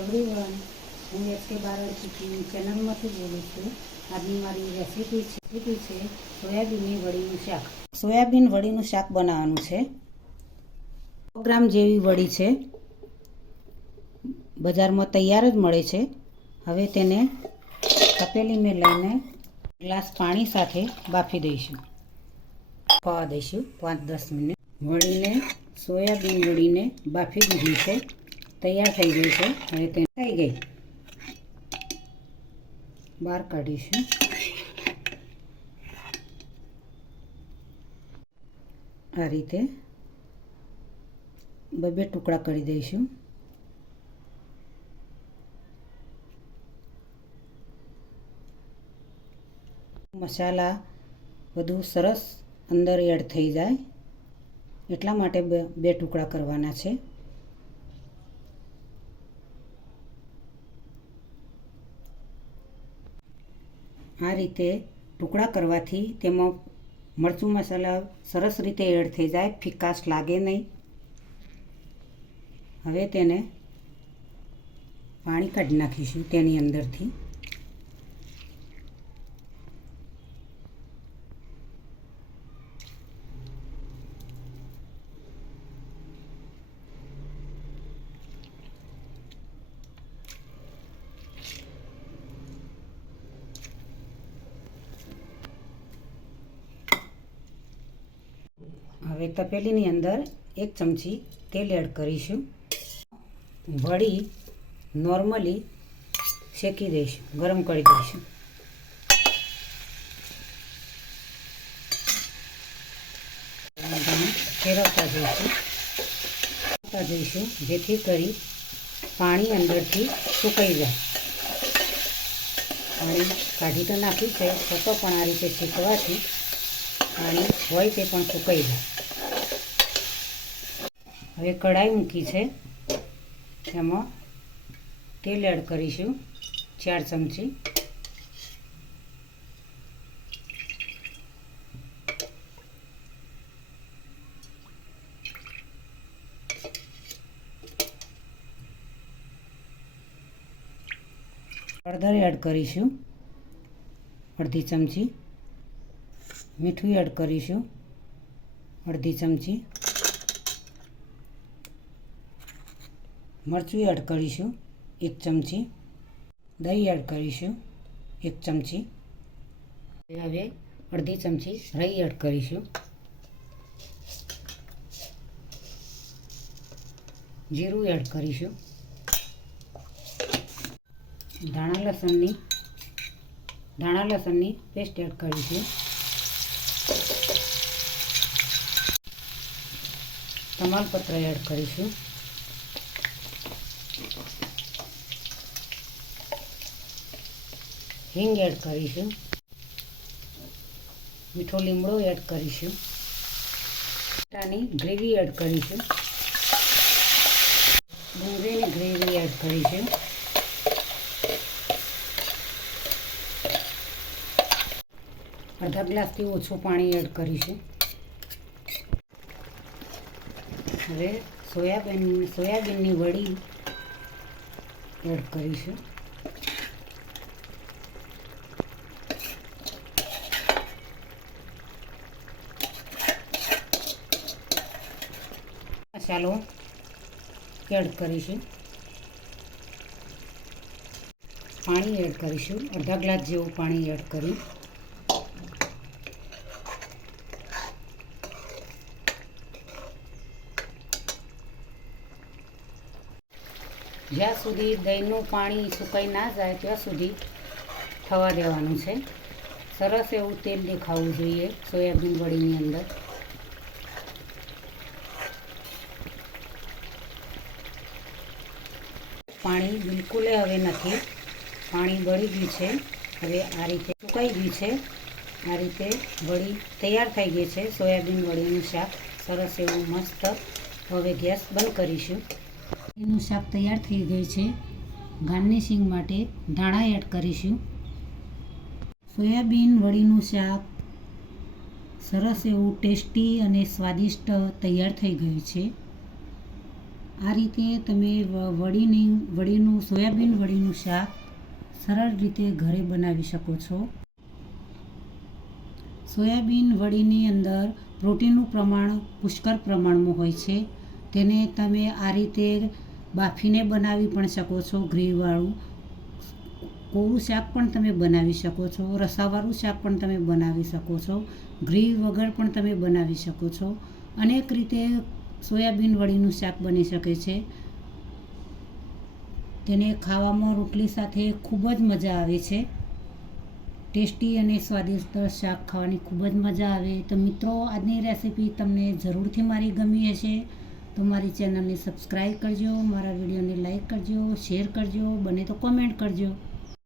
Everyone, હું SK Barad cooking ચેનલમાંથી બોલું છું. આજની મારી રેસીપી છે સોયાબીનની વડીનું શાક. સોયાબીન વડીનું શાક બનાવવાનું છે. 100 ગ્રામ જેવી વડી છે. બજારમાં તૈયાર જ મળે છે. હવે તેને તપેલીમાં લઈને ગ્લાસ પાણી સાથે બાફી દઈશું. પવા દઈશું 5-10 મિનિટ. વડીને સોયાબીન વડીને બાફી દીધી છે. તૈયાર થઈ ગઈ છે. હવે તે થઈ ગઈ, બહાર કાઢીશું. આ રીતે 2 ટુકડા કરી દઈશું. મસાલા બધું સરસ અંદર એડ થઈ જાય એટલા માટે 2 ટુકડા કરવાના છે. આ રીતે ટુકડા કરવાથી તેમાં મરચું મસાલા સરસ રીતે એડ થઈ જાય, ફિક્કાશ લાગે નહીં. હવે તેને પાણી કાઢી નાખીશું તેની અંદરથી. હવે તપેલીની અંદર 1 ચમચી તેલ એડ કરીશું. વડી નોર્મલી શેકી દઈશું, ગરમ કરી દઈશું. ફેરવતા જઈશું જેથી કરી પાણી અંદરથી સુકાઈ જાય. પાણી કાઢી તો નાખ્યું છે છતાં પણ આ રીતે શેકવાથી પાણી હોય તે પણ સુકાઈ જાય. હવે કઢાઈ મૂકી છે, એમાં તેલ એડ કરીશું 4 ચમચી. હળદર એડ કરીશું અડધી ચમચી. મીઠું એડ કરીશું અડધી ચમચી. મરચું એડ કરીશું 1 ચમચી. દહીં એડ કરીશું 1 ચમચી. હવે અડધી ચમચી રાઈ એડ કરીશું. જીરું એડ કરીશું. ધાણા લસણની પેસ્ટ એડ કરીશું. તમાલપત્ર એડ કરીશું. હિંગ એડ કરીશું. મીઠો લીમડો એડ કરીશું. ટાની ગ્રેવી એડ કરીશું. ડુંગળીની ગ્રેવી એડ કરીશું. અડધા ગ્લાસથી ઓછું પાણી એડ કરીશું. હવે સોયાબીનની વડી એડ કરીશું. મસાલો એડ કરીશું. પાણી એડ કરીશું. અડધા ગ્લાસ જેવું પાણી એડ કરી જ્યાં સુધી દહીંનું પાણી સુકાઈ ના જાય ત્યાં સુધી થવા દેવાનું છે. સરસ એવું તેલ દેખાવું જોઈએ સોયાબીન વડીની અંદર. પાણી બિલકુલ હવે નથી, પાણી બળી ગયું છે. હવે આ રીતે સુકાઈ ગયું છે. આ રીતે વડી તૈયાર થઈ ગઈ છે. સોયાબીન વડીનું શાક સરસ એવું મસ્ત. હવે ગેસ બંધ કરીશું. એનું શાક તૈયાર થઈ ગયું છે. ગાર્નિશિંગ માટે ધાણા એડ કરીશું. સોયાબીન વડીનું શાક સરસ એવું ટેસ્ટી અને સ્વાદિષ્ટ તૈયાર થઈ ગયું છે. આ રીતે તમે વડીનું સોયાબીન વડીનું શાક સરળ રીતે ઘરે બનાવી શકો છો. સોયાબીન વડીની અંદર પ્રોટીનનું પ્રમાણ પુષ્કળ પ્રમાણમાં હોય છે. તેને તમે આ રીતે બાફીને બનાવી પણ શકો છો. ગ્રેવીવાળું કોરું શાક પણ તમે બનાવી શકો છો. રસાવાળું શાક પણ તમે બનાવી શકો છો. ગ્રેવી વગર પણ તમે બનાવી શકો છો. અનેક રીતે સોયાબીન વડીનું શાક બની શકે છે. તેને ખાવામાં રોટલી સાથે ખૂબ જ મજા આવે છે. ટેસ્ટી અને સ્વાદિષ્ટ શાક ખાવાની ખૂબ જ મજા આવે. તો મિત્રો, આજની રેસીપી તમને જરૂરથી મારી ગમી હશે તો મારી ચેનલને સબસ્ક્રાઈબ કરજો, મારા વિડીયોને લાઈક કરજો, શેર કરજો, બને તો કોમેન્ટ કરજો.